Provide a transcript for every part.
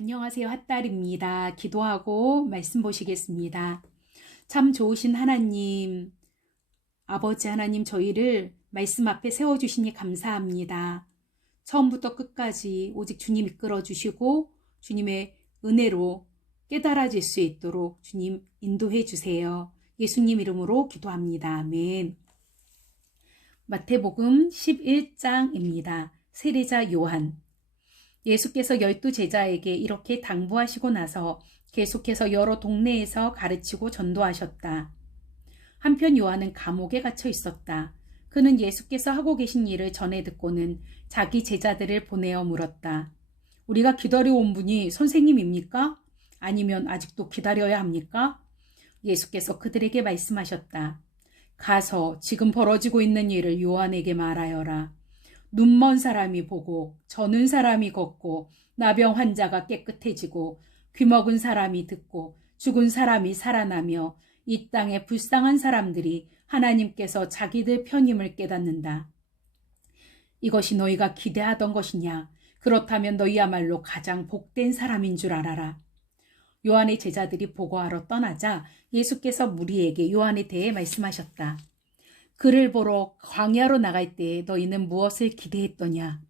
안녕하세요. 핫달입니다. 기도하고 말씀 보시겠습니다. 참 좋으신 하나님, 아버지 하나님 저희를 말씀 앞에 세워주시니 감사합니다. 처음부터 끝까지 오직 주님 이끌어 주시고 주님의 은혜로 깨달아질 수 있도록 주님 인도해 주세요. 예수님 이름으로 기도합니다. 아멘. 마태복음 11장입니다. 세례자 요한. 예수께서 12제자에게 이렇게 당부하시고 나서 계속해서 여러 동네에서 가르치고 전도하셨다. 한편 요한은 감옥에 갇혀 있었다. 그는 예수께서 하고 계신 일을 전해 듣고는 자기 제자들을 보내어 물었다. 우리가 기다려온 분이 선생님입니까? 아니면 아직도 기다려야 합니까? 예수께서 그들에게 말씀하셨다. 가서 지금 벌어지고 있는 일을 요한에게 말하여라. 눈먼 사람이 보고 저는 사람이 걷고 나병 환자가 깨끗해지고 귀먹은 사람이 듣고 죽은 사람이 살아나며 이 땅에 불쌍한 사람들이 하나님께서 자기들 편임을 깨닫는다. 이것이 너희가 기대하던 것이냐? 그렇다면 너희야말로 가장 복된 사람인 줄 알아라. 요한의 제자들이 보고하러 떠나자 예수께서 무리에게 요한에 대해 말씀하셨다. 그를 보러 광야로 나갈 때에 너희는 무엇을 기대했더냐?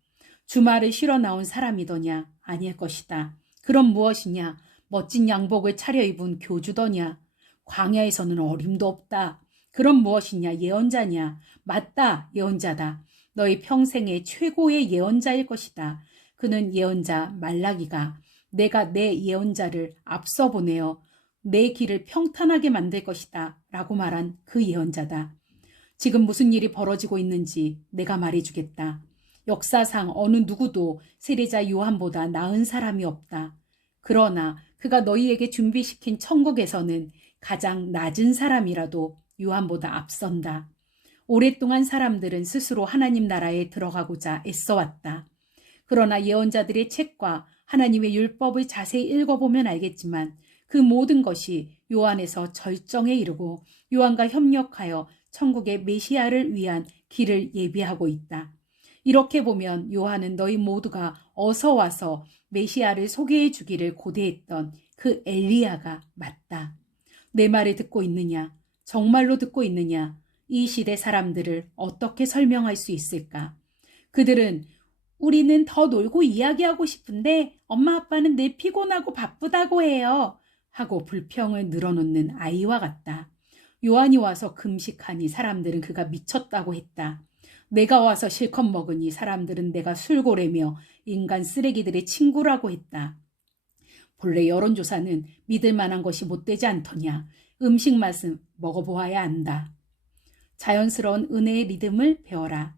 주말을 쉬러 나온 사람이더냐? 아닐 것이다. 그럼 무엇이냐? 멋진 양복을 차려입은 교주더냐? 광야에서는 어림도 없다. 그럼 무엇이냐? 예언자냐? 맞다. 예언자다. 너희 평생의 최고의 예언자일 것이다. 그는 예언자 말라기가 내가 내 예언자를 앞서 보내어 내 길을 평탄하게 만들 것이다. 라고 말한 그 예언자다. 지금 무슨 일이 벌어지고 있는지 내가 말해주겠다. 역사상 어느 누구도 세례자 요한보다 나은 사람이 없다. 그러나 그가 너희에게 준비시킨 천국에서는 가장 낮은 사람이라도 요한보다 앞선다. 오랫동안 사람들은 스스로 하나님 나라에 들어가고자 애써왔다. 그러나 예언자들의 책과 하나님의 율법을 자세히 읽어보면 알겠지만 그 모든 것이 요한에서 절정에 이르고 요한과 협력하여 천국의 메시아를 위한 길을 예비하고 있다. 이렇게 보면 요한은 너희 모두가 어서 와서 메시아를 소개해 주기를 고대했던 그 엘리야가 맞다. 내 말을 듣고 있느냐? 정말로 듣고 있느냐? 이 시대 사람들을 어떻게 설명할 수 있을까? 그들은 우리는 더 놀고 이야기하고 싶은데 엄마 아빠는 늘 피곤하고 바쁘다고 해요. 하고 불평을 늘어놓는 아이와 같다. 요한이 와서 금식하니 사람들은 그가 미쳤다고 했다. 내가 와서 실컷 먹으니 사람들은 내가 술고래며 인간 쓰레기들의 친구라고 했다. 본래 여론조사는 믿을 만한 것이 못되지 않더냐. 음식 맛은 먹어보아야 안다. 자연스러운 은혜의 리듬을 배워라.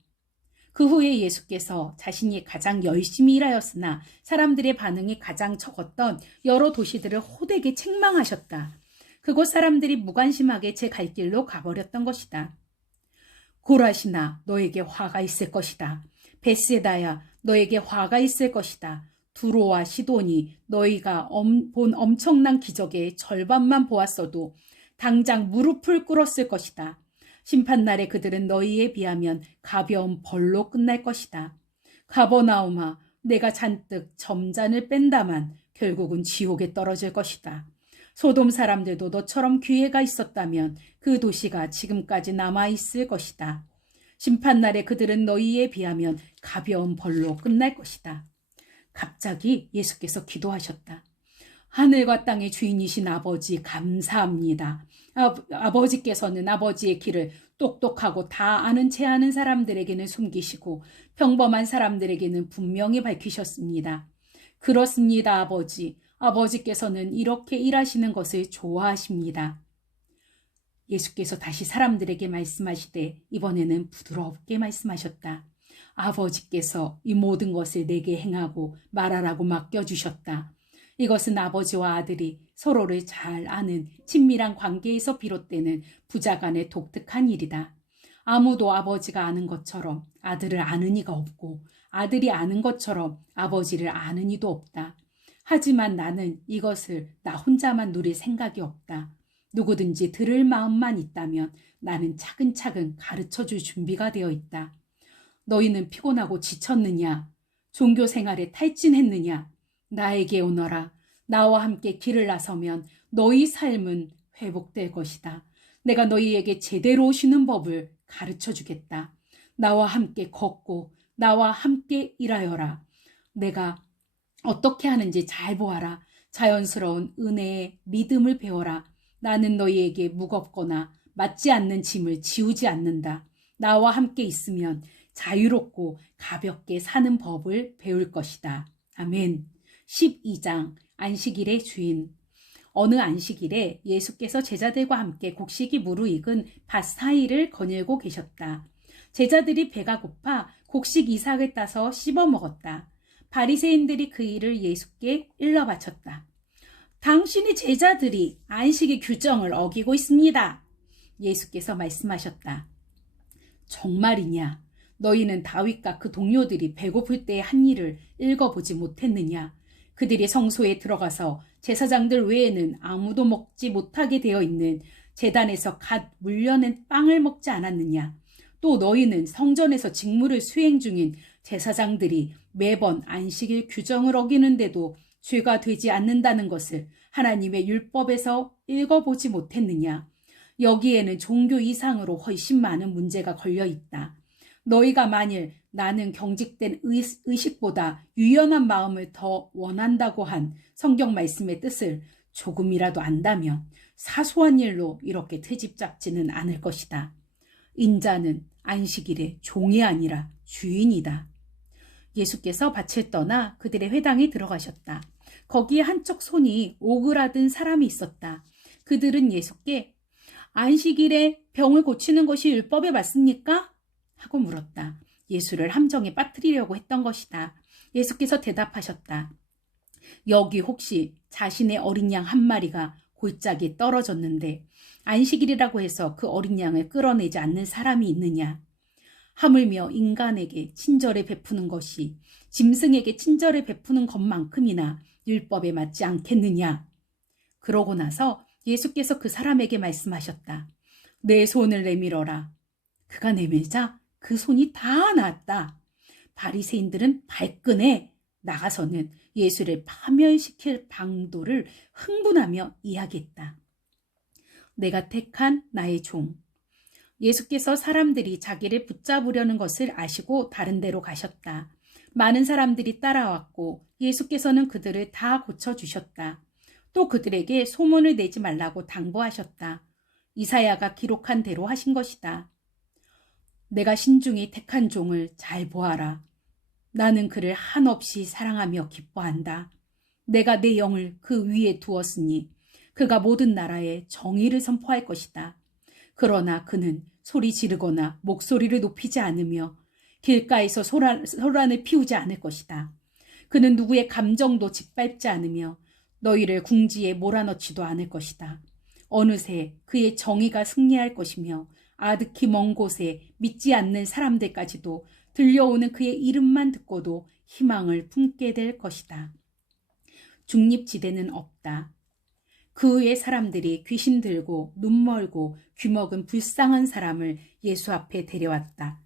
그 후에 예수께서 자신이 가장 열심히 일하였으나 사람들의 반응이 가장 적었던 여러 도시들을 호되게 책망하셨다. 그곳 사람들이 무관심하게 제 갈 길로 가버렸던 것이다. 고라시나 너에게 화가 있을 것이다. 베스다야 너에게 화가 있을 것이다. 두로와 시돈이 너희가 본 엄청난 기적의 절반만 보았어도 당장 무릎을 꿇었을 것이다. 심판날에 그들은 너희에 비하면 가벼운 벌로 끝날 것이다. 가버나움아 내가 잔뜩 점잔을 뺀다만 결국은 지옥에 떨어질 것이다. 소돔 사람들도 너처럼 기회가 있었다면 그 도시가 지금까지 남아있을 것이다. 심판날에 그들은 너희에 비하면 가벼운 벌로 끝날 것이다. 갑자기 예수께서 기도하셨다. 하늘과 땅의 주인이신 아버지 감사합니다. 아버지께서는 아버지의 길을 똑똑하고 다 아는 체 아는 사람들에게는 숨기시고 평범한 사람들에게는 분명히 밝히셨습니다. 그렇습니다, 아버지. 아버지께서는 이렇게 일하시는 것을 좋아하십니다. 예수께서 다시 사람들에게 말씀하시되 이번에는 부드럽게 말씀하셨다. 아버지께서 이 모든 것을 내게 행하고 말하라고 맡겨주셨다. 이것은 아버지와 아들이 서로를 잘 아는 친밀한 관계에서 비롯되는 부자간의 독특한 일이다. 아무도 아버지가 아는 것처럼 아들을 아는 이가 없고 아들이 아는 것처럼 아버지를 아는 이도 없다. 하지만 나는 이것을 나 혼자만 누릴 생각이 없다. 누구든지 들을 마음만 있다면 나는 차근차근 가르쳐줄 준비가 되어 있다. 너희는 피곤하고 지쳤느냐? 종교 생활에 탈진했느냐? 나에게 오너라. 나와 함께 길을 나서면 너희 삶은 회복될 것이다. 내가 너희에게 제대로 오시는 법을 가르쳐 주겠다. 나와 함께 걷고 나와 함께 일하여라. 내가 어떻게 하는지 잘 보아라. 자연스러운 은혜의 믿음을 배워라. 나는 너희에게 무겁거나 맞지 않는 짐을 지우지 않는다. 나와 함께 있으면 자유롭고 가볍게 사는 법을 배울 것이다. 아멘. 12장 안식일의 주인. 어느 안식일에 예수께서 제자들과 함께 곡식이 무르익은 밭 사이를 거닐고 계셨다. 제자들이 배가 고파 곡식 이삭을 따서 씹어 먹었다. 바리새인들이 그 일을 예수께 일러 바쳤다. 당신의 제자들이 안식의 규정을 어기고 있습니다. 예수께서 말씀하셨다. 정말이냐? 너희는 다윗과 그 동료들이 배고플 때의 한 일을 읽어보지 못했느냐? 그들이 성소에 들어가서 제사장들 외에는 아무도 먹지 못하게 되어 있는 제단에서 갓 물려낸 빵을 먹지 않았느냐? 또 너희는 성전에서 직무를 수행 중인 제사장들이 매번 안식일 규정을 어기는데도 죄가 되지 않는다는 것을 하나님의 율법에서 읽어보지 못했느냐? 여기에는 종교 이상으로 훨씬 많은 문제가 걸려 있다. 너희가 만일 나는 경직된 의식보다 유연한 마음을 더 원한다고 한 성경 말씀의 뜻을 조금이라도 안다면 사소한 일로 이렇게 트집 잡지는 않을 것이다. 인자는 안식일의 종이 아니라 주인이다. 예수께서 밭을 떠나 그들의 회당에 들어가셨다. 거기에 한쪽 손이 오그라든 사람이 있었다. 그들은 예수께 안식일에 병을 고치는 것이 율법에 맞습니까? 하고 물었다. 예수를 함정에 빠뜨리려고 했던 것이다. 예수께서 대답하셨다. 여기 혹시 자신의 어린 양 한 마리가 골짜기에 떨어졌는데 안식일이라고 해서 그 어린 양을 끌어내지 않는 사람이 있느냐? 하물며 인간에게 친절을 베푸는 것이 짐승에게 친절을 베푸는 것만큼이나 율법에 맞지 않겠느냐? 그러고 나서 예수께서 그 사람에게 말씀하셨다. 내 손을 내밀어라. 그가 내밀자 그 손이 다 나았다. 바리새인들은 발끈해 나가서는 예수를 파멸시킬 방도를 흥분하며 이야기했다. 내가 택한 나의 종. 예수께서 사람들이 자기를 붙잡으려는 것을 아시고 다른 데로 가셨다. 많은 사람들이 따라왔고 예수께서는 그들을 다 고쳐주셨다. 또 그들에게 소문을 내지 말라고 당부하셨다. 이사야가 기록한 대로 하신 것이다. 내가 신중히 택한 종을 잘 보아라. 나는 그를 한없이 사랑하며 기뻐한다. 내가 내 영을 그 위에 두었으니 그가 모든 나라에 정의를 선포할 것이다. 그러나 그는 소리 지르거나 목소리를 높이지 않으며 길가에서 소란을 피우지 않을 것이다. 그는 누구의 감정도 짓밟지 않으며 너희를 궁지에 몰아넣지도 않을 것이다. 어느새 그의 정의가 승리할 것이며 아득히 먼 곳에 믿지 않는 사람들까지도 들려오는 그의 이름만 듣고도 희망을 품게 될 것이다. 중립지대는 없다. 그 후에 사람들이 귀신 들고 눈 멀고 귀 먹은 불쌍한 사람을 예수 앞에 데려왔다.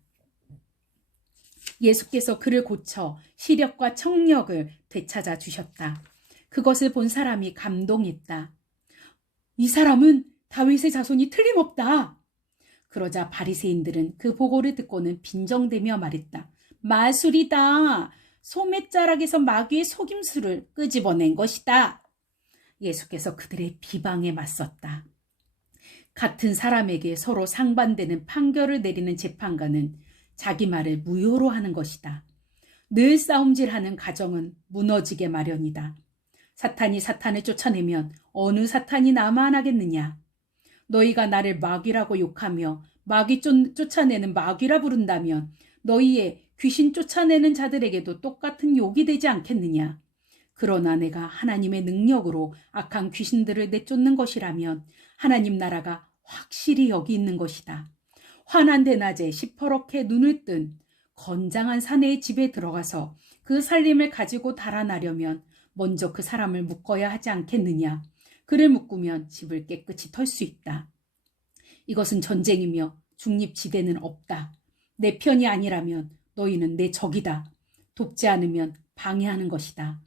예수께서 그를 고쳐 시력과 청력을 되찾아 주셨다. 그것을 본 사람이 감동했다. 이 사람은 다윗의 자손이 틀림없다. 그러자 바리새인들은 그 보고를 듣고는 빈정대며 말했다. 마술이다. 소매자락에서 마귀의 속임수를 끄집어낸 것이다. 예수께서 그들의 비방에 맞섰다. 같은 사람에게 서로 상반되는 판결을 내리는 재판관은 자기 말을 무효로 하는 것이다. 늘 싸움질하는 가정은 무너지게 마련이다. 사탄이 사탄을 쫓아내면 어느 사탄이 남아나겠느냐? 너희가 나를 마귀라고 욕하며 마귀 쫓아내는 마귀라 부른다면 너희의 귀신 쫓아내는 자들에게도 똑같은 욕이 되지 않겠느냐? 그러나 내가 하나님의 능력으로 악한 귀신들을 내쫓는 것이라면 하나님 나라가 확실히 여기 있는 것이다. 환한 대낮에 시퍼렇게 눈을 뜬 건장한 사내의 집에 들어가서 그 살림을 가지고 달아나려면 먼저 그 사람을 묶어야 하지 않겠느냐. 그를 묶으면 집을 깨끗이 털 수 있다. 이것은 전쟁이며 중립지대는 없다. 내 편이 아니라면 너희는 내 적이다. 돕지 않으면 방해하는 것이다.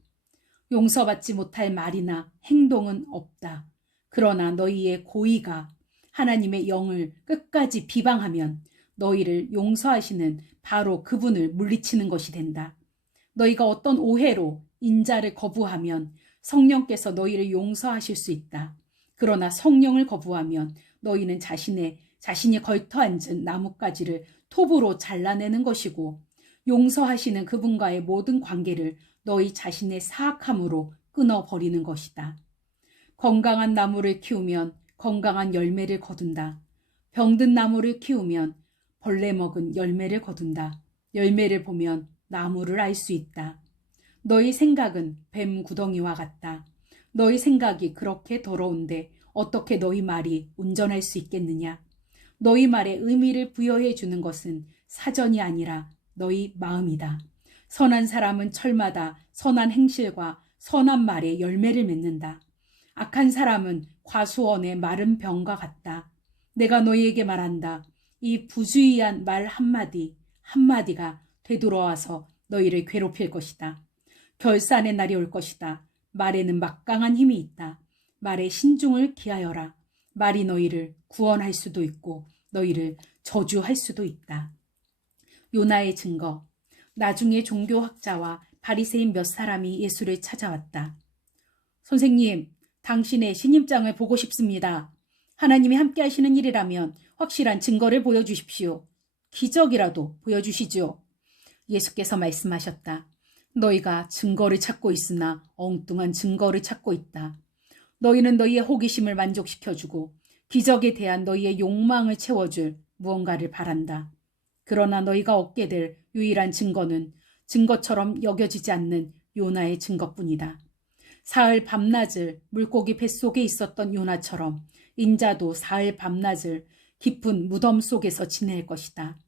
용서받지 못할 말이나 행동은 없다. 그러나 너희의 고의가 하나님의 영을 끝까지 비방하면 너희를 용서하시는 바로 그분을 물리치는 것이 된다. 너희가 어떤 오해로 인자를 거부하면 성령께서 너희를 용서하실 수 있다. 그러나 성령을 거부하면 너희는 자신이 걸터 앉은 나뭇가지를 톱으로 잘라내는 것이고 용서하시는 그분과의 모든 관계를 너희 자신의 사악함으로 끊어버리는 것이다. 건강한 나무를 키우면 건강한 열매를 거둔다. 병든 나무를 키우면 벌레 먹은 열매를 거둔다. 열매를 보면 나무를 알 수 있다. 너희 생각은 뱀 구덩이와 같다. 너희 생각이 그렇게 더러운데 어떻게 너희 말이 온전할 수 있겠느냐? 너희 말에 의미를 부여해 주는 것은 사전이 아니라 너희 마음이다. 선한 사람은 철마다 선한 행실과 선한 말에 열매를 맺는다. 악한 사람은 과수원의 마른 병과 같다. 내가 너희에게 말한다. 이 부주의한 말 한마디가 되돌아와서 너희를 괴롭힐 것이다. 결산의 날이 올 것이다. 말에는 막강한 힘이 있다. 말에 신중을 기하여라. 말이 너희를 구원할 수도 있고 너희를 저주할 수도 있다. 요나의 증거. 나중에 종교학자와 바리새인 몇 사람이 예수를 찾아왔다. 선생님, 당신의 신임장을 보고 싶습니다. 하나님이 함께 하시는 일이라면 확실한 증거를 보여주십시오. 기적이라도 보여주시죠. 예수께서 말씀하셨다. 너희가 증거를 찾고 있으나 엉뚱한 증거를 찾고 있다. 너희는 너희의 호기심을 만족시켜주고 기적에 대한 너희의 욕망을 채워줄 무언가를 바란다. 그러나 너희가 얻게 될 유일한 증거는 증거처럼 여겨지지 않는 요나의 증거뿐이다. 사흘 밤낮을 물고기 뱃속에 있었던 요나처럼 인자도 사흘 밤낮을 깊은 무덤 속에서 지낼 것이다.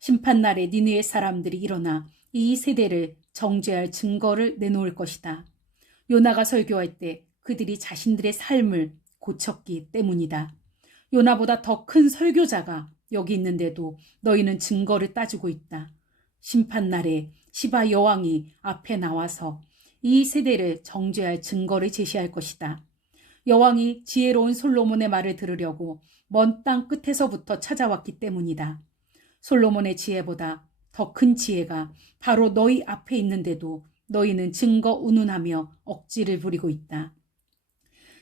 심판날에 니느웨 사람들이 일어나 이 세대를 정죄할 증거를 내놓을 것이다. 요나가 설교할 때 그들이 자신들의 삶을 고쳤기 때문이다. 요나보다 더 큰 설교자가 여기 있는데도 너희는 증거를 따지고 있다. 심판날에 시바 여왕이 앞에 나와서 이 세대를 정죄할 증거를 제시할 것이다. 여왕이 지혜로운 솔로몬의 말을 들으려고 먼 땅 끝에서부터 찾아왔기 때문이다. 솔로몬의 지혜보다 더 큰 지혜가 바로 너희 앞에 있는데도 너희는 증거 운운하며 억지를 부리고 있다.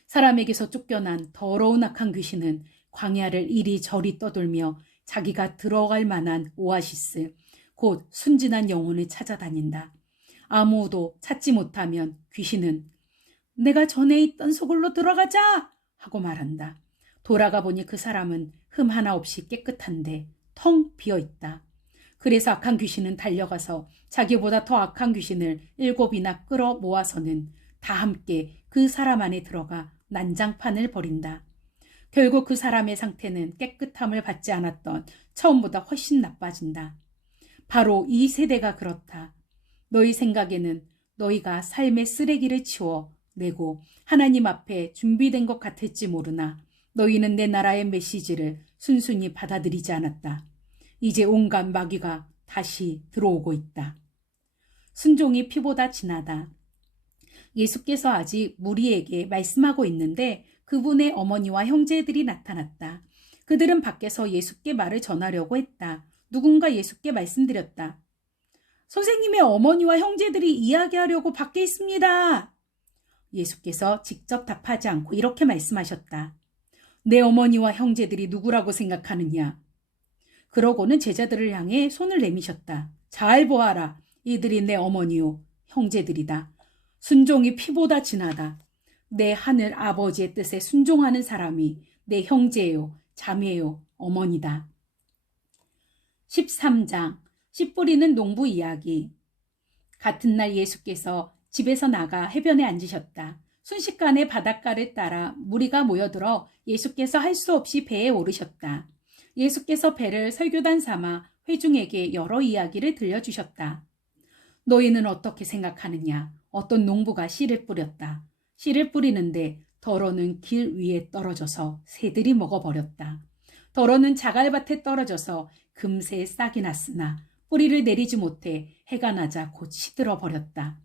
사람에게서 쫓겨난 더러운 악한 귀신은 광야를 이리저리 떠돌며 자기가 들어갈 만한 오아시스, 곧 순진한 영혼을 찾아다닌다. 아무도 찾지 못하면 귀신은 내가 전에 있던 소굴로 들어가자 하고 말한다. 돌아가 보니 그 사람은 흠 하나 없이 깨끗한데 텅 비어있다. 그래서 악한 귀신은 달려가서 자기보다 더 악한 귀신을 7이나 끌어 모아서는 다 함께 그 사람 안에 들어가 난장판을 벌인다. 결국 그 사람의 상태는 깨끗함을 받지 않았던 처음보다 훨씬 나빠진다. 바로 이 세대가 그렇다. 너희 생각에는 너희가 삶의 쓰레기를 치워내고 하나님 앞에 준비된 것 같을지 모르나 너희는 내 나라의 메시지를 순순히 받아들이지 않았다. 이제 온갖 마귀가 다시 들어오고 있다. 순종이 피보다 진하다. 예수께서 아직 무리에게 말씀하고 있는데 그분의 어머니와 형제들이 나타났다. 그들은 밖에서 예수께 말을 전하려고 했다. 누군가 예수께 말씀드렸다. 선생님의 어머니와 형제들이 이야기하려고 밖에 있습니다. 예수께서 직접 답하지 않고 이렇게 말씀하셨다. 내 어머니와 형제들이 누구라고 생각하느냐? 그러고는 제자들을 향해 손을 내미셨다. 잘 보아라. 이들이 내 어머니요 형제들이다. 순종이 피보다 진하다. 내 하늘 아버지의 뜻에 순종하는 사람이 내 형제요 자매요 어머니다. 13장 씨 뿌리는 농부 이야기. 같은 날 예수께서 집에서 나가 해변에 앉으셨다. 순식간에 바닷가를 따라 무리가 모여들어 예수께서 할 수 없이 배에 오르셨다. 예수께서 배를 설교단 삼아 회중에게 여러 이야기를 들려주셨다. 너희는 어떻게 생각하느냐? 어떤 농부가 씨를 뿌렸다. 씨를 뿌리는데 덜어는 길 위에 떨어져서 새들이 먹어버렸다. 덜어는 자갈밭에 떨어져서 금세 싹이 났으나 뿌리를 내리지 못해 해가 나자 곧 시들어 버렸다.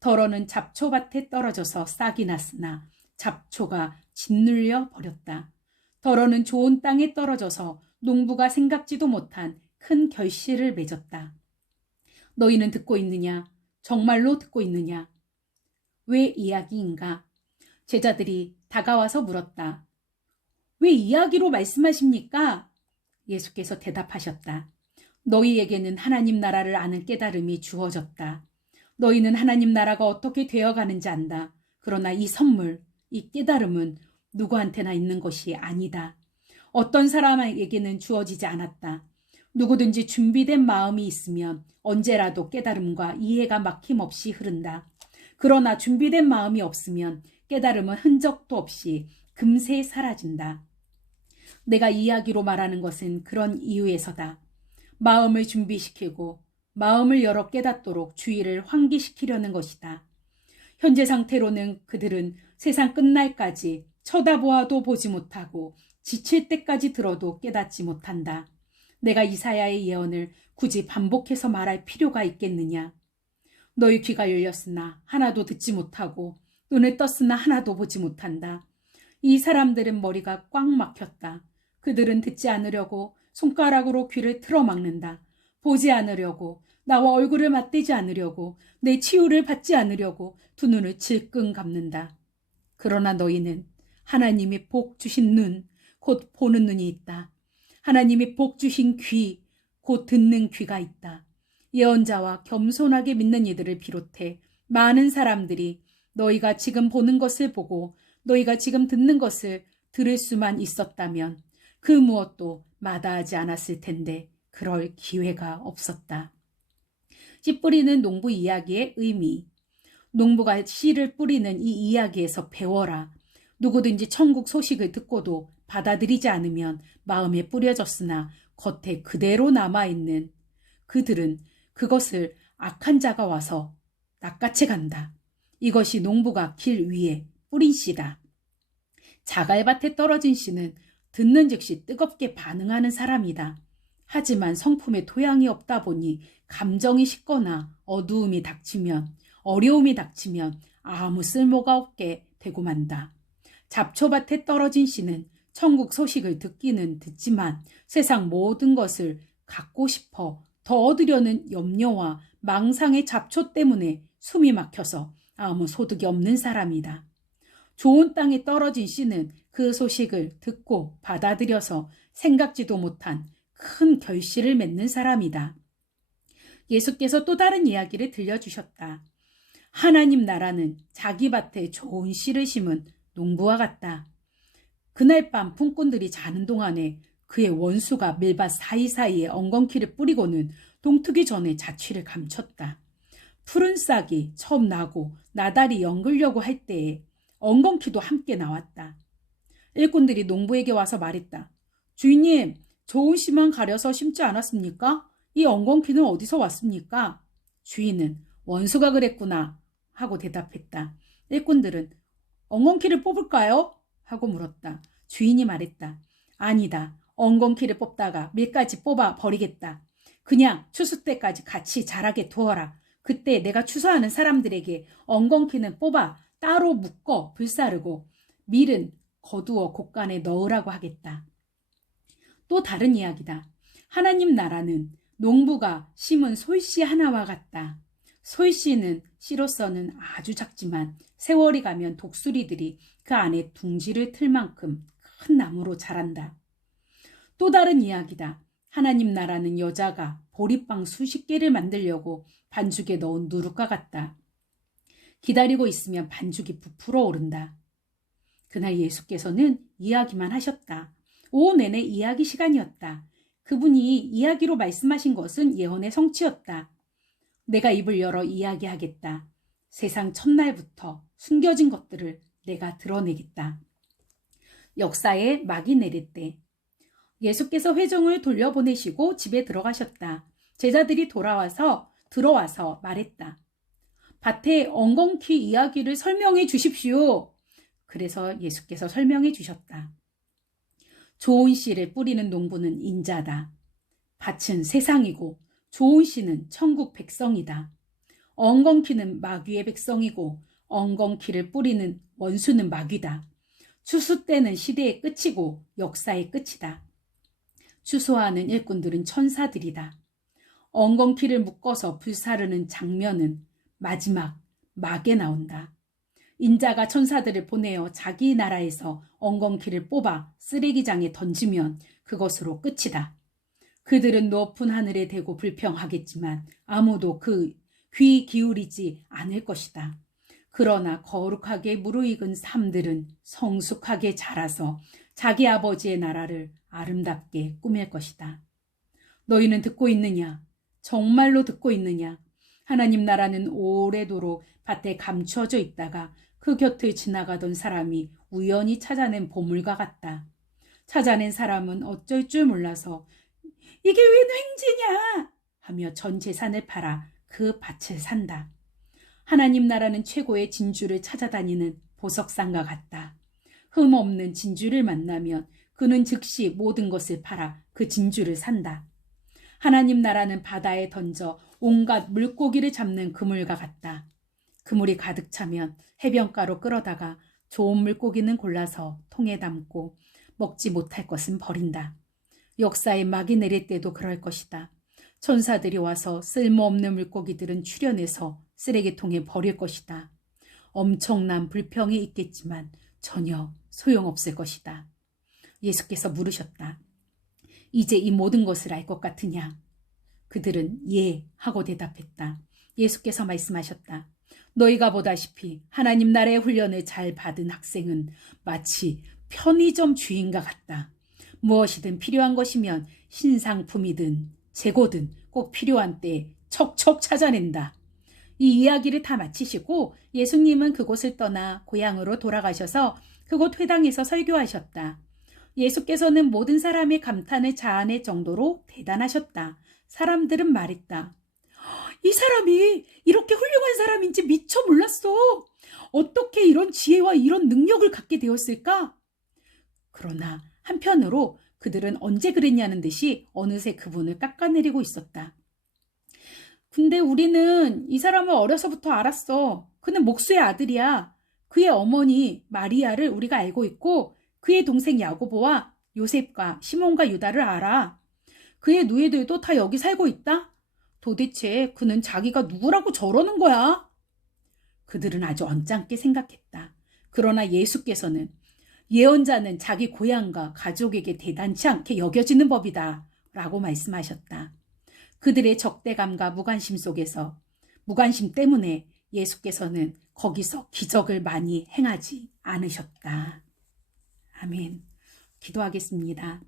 덜어는 잡초밭에 떨어져서 싹이 났으나 잡초가 짓눌려 버렸다. 덜어는 좋은 땅에 떨어져서 농부가 생각지도 못한 큰 결실을 맺었다. 너희는 듣고 있느냐? 정말로 듣고 있느냐? 왜 이야기인가? 제자들이 다가와서 물었다. 왜 이야기로 말씀하십니까? 예수께서 대답하셨다. 너희에게는 하나님 나라를 아는 깨달음이 주어졌다. 너희는 하나님 나라가 어떻게 되어가는지 안다. 그러나 이 선물, 이 깨달음은 누구한테나 있는 것이 아니다. 어떤 사람에게는 주어지지 않았다. 누구든지 준비된 마음이 있으면 언제라도 깨달음과 이해가 막힘없이 흐른다. 그러나 준비된 마음이 없으면 깨달음은 흔적도 없이 금세 사라진다. 내가 이야기로 말하는 것은 그런 이유에서다. 마음을 준비시키고 마음을 열어 깨닫도록 주의를 환기시키려는 것이다. 현재 상태로는 그들은 세상 끝날까지 쳐다보아도 보지 못하고 지칠 때까지 들어도 깨닫지 못한다. 내가 이사야의 예언을 굳이 반복해서 말할 필요가 있겠느냐? 너희 귀가 열렸으나 하나도 듣지 못하고 눈을 떴으나 하나도 보지 못한다. 이 사람들은 머리가 꽉 막혔다. 그들은 듣지 않으려고 손가락으로 귀를 틀어막는다. 보지 않으려고, 나와 얼굴을 맞대지 않으려고, 내 치유를 받지 않으려고 두 눈을 질끈 감는다. 그러나 너희는 하나님이 복 주신 눈, 곧 보는 눈이 있다. 하나님이 복 주신 귀, 곧 듣는 귀가 있다. 예언자와 겸손하게 믿는 이들을 비롯해 많은 사람들이 너희가 지금 보는 것을 보고 너희가 지금 듣는 것을 들을 수만 있었다면 그 무엇도 마다하지 않았을 텐데 그럴 기회가 없었다. 씨 뿌리는 농부 이야기의 의미. 농부가 씨를 뿌리는 이 이야기에서 배워라. 누구든지 천국 소식을 듣고도 받아들이지 않으면 마음에 뿌려졌으나 겉에 그대로 남아있는 그들은 그것을 악한 자가 와서 낚아채 간다. 이것이 농부가 길 위에 뿌린 씨다. 자갈밭에 떨어진 씨는 듣는 즉시 뜨겁게 반응하는 사람이다. 하지만 성품에 토양이 없다 보니 감정이 식거나 어두움이 닥치면 어려움이 닥치면 아무 쓸모가 없게 되고 만다. 잡초밭에 떨어진 씨는 천국 소식을 듣기는 듣지만 세상 모든 것을 갖고 싶어 더 얻으려는 염려와 망상의 잡초 때문에 숨이 막혀서 아무 소득이 없는 사람이다. 좋은 땅에 떨어진 씨는 그 소식을 듣고 받아들여서 생각지도 못한 큰 결실을 맺는 사람이다. 예수께서 또 다른 이야기를 들려주셨다. 하나님 나라는 자기 밭에 좋은 씨를 심은 농부와 같다. 그날 밤 품꾼들이 자는 동안에 그의 원수가 밀밭 사이사이에 엉겅퀴를 뿌리고는 동트기 전에 자취를 감췄다. 푸른 싹이 처음 나고 나달이 연글려고 할 때에 엉겅퀴도 함께 나왔다. 일꾼들이 농부에게 와서 말했다. 주인님, 좋은 씨만 가려서 심지 않았습니까? 이 엉겅퀴는 어디서 왔습니까? 주인은 원수가 그랬구나 하고 대답했다. 일꾼들은 엉겅퀴를 뽑을까요? 하고 물었다. 주인이 말했다. 아니다. 엉겅퀴를 뽑다가 밀까지 뽑아 버리겠다. 그냥 추수 때까지 같이 자라게 두어라. 그때 내가 추수하는 사람들에게 엉겅퀴는 뽑아 따로 묶어 불사르고 밀은 거두어 곡간에 넣으라고 하겠다. 또 다른 이야기다. 하나님 나라는 농부가 심은 솔씨 하나와 같다. 솔씨는 씨로서는 아주 작지만 세월이 가면 독수리들이 그 안에 둥지를 틀 만큼 큰 나무로 자란다. 또 다른 이야기다. 하나님 나라는 여자가 보리빵 수십 개를 만들려고 반죽에 넣은 누룩과 같다. 기다리고 있으면 반죽이 부풀어 오른다. 그날 예수께서는 이야기만 하셨다. 오후 내내 이야기 시간이었다. 그분이 이야기로 말씀하신 것은 예언의 성취였다. 내가 입을 열어 이야기하겠다. 세상 첫날부터 숨겨진 것들을 내가 드러내겠다. 역사에 막이 내릴 때 예수께서 회중을 돌려보내시고 집에 들어가셨다. 제자들이 들어와서 말했다. 밭의 엉겅퀴 이야기를 설명해 주십시오. 그래서 예수께서 설명해 주셨다. 좋은 씨를 뿌리는 농부는 인자다. 밭은 세상이고 좋은 씨는 천국 백성이다. 엉겅퀴는 마귀의 백성이고 엉겅퀴를 뿌리는 원수는 마귀다. 추수 때는 시대의 끝이고 역사의 끝이다. 추수하는 일꾼들은 천사들이다. 엉겅퀴를 묶어서 불사르는 장면은 마지막 막에 나온다. 인자가 천사들을 보내어 자기 나라에서 엉겅퀴를 뽑아 쓰레기장에 던지면 그것으로 끝이다. 그들은 높은 하늘에 대고 불평하겠지만 아무도 그 귀 기울이지 않을 것이다. 그러나 거룩하게 무르익은 삶들은 성숙하게 자라서 자기 아버지의 나라를 아름답게 꾸밀 것이다. 너희는 듣고 있느냐? 정말로 듣고 있느냐? 하나님 나라는 오래도록 밭에 감추어져 있다가 그 곁을 지나가던 사람이 우연히 찾아낸 보물과 같다. 찾아낸 사람은 어쩔 줄 몰라서 이게 웬 횡재냐? 하며 전 재산을 팔아 그 밭을 산다. 하나님 나라는 최고의 진주를 찾아다니는 보석상과 같다. 흠없는 진주를 만나면 그는 즉시 모든 것을 팔아 그 진주를 산다. 하나님 나라는 바다에 던져 온갖 물고기를 잡는 그물과 같다. 그물이 가득 차면 해변가로 끌어다가 좋은 물고기는 골라서 통에 담고 먹지 못할 것은 버린다. 역사의 막이 내릴 때도 그럴 것이다. 천사들이 와서 쓸모없는 물고기들은 추려내서 쓰레기통에 버릴 것이다. 엄청난 불평이 있겠지만 전혀 소용없을 것이다. 예수께서 물으셨다. 이제 이 모든 것을 알 것 같으냐? 그들은 예 하고 대답했다. 예수께서 말씀하셨다. 너희가 보다시피 하나님 나라의 훈련을 잘 받은 학생은 마치 편의점 주인과 같다. 무엇이든 필요한 것이면 신상품이든 재고든 꼭 필요한 때에 척척 찾아낸다. 이 이야기를 다 마치시고 예수님은 그곳을 떠나 고향으로 돌아가셔서 그곳 회당에서 설교하셨다. 예수께서는 모든 사람의 감탄을 자아낼 정도로 대단하셨다. 사람들은 말했다. 이 사람이 이렇게 훌륭한 사람인지 미처 몰랐어. 어떻게 이런 지혜와 이런 능력을 갖게 되었을까? 그러나 한편으로 그들은 언제 그랬냐는 듯이 어느새 그분을 깎아내리고 있었다. 근데 우리는 이 사람을 어려서부터 알았어. 그는 목수의 아들이야. 그의 어머니 마리아를 우리가 알고 있고 그의 동생 야고보와 요셉과 시몬과 유다를 알아. 그의 누이들도 다 여기 살고 있다. 도대체 그는 자기가 누구라고 저러는 거야? 그들은 아주 언짢게 생각했다. 그러나 예수께서는 예언자는 자기 고향과 가족에게 대단치 않게 여겨지는 법이다 라고 말씀하셨다. 그들의 적대감과 무관심 속에서 무관심 때문에 예수께서는 거기서 기적을 많이 행하지 않으셨다. 아멘. 기도하겠습니다.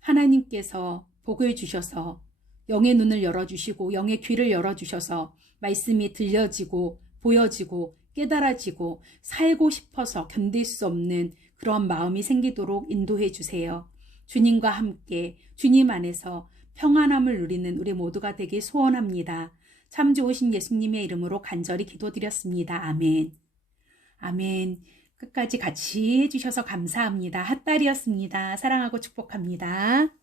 하나님께서 복을 주셔서 영의 눈을 열어주시고 영의 귀를 열어주셔서 말씀이 들려지고 보여지고 깨달아지고 살고 싶어서 견딜 수 없는 그런 마음이 생기도록 인도해 주세요. 주님과 함께 주님 안에서 평안함을 누리는 우리 모두가 되길 소원합니다. 참 좋으신 예수님의 이름으로 간절히 기도드렸습니다. 아멘. 아멘. 끝까지 같이 해주셔서 감사합니다. 핫달이었습니다. 사랑하고 축복합니다.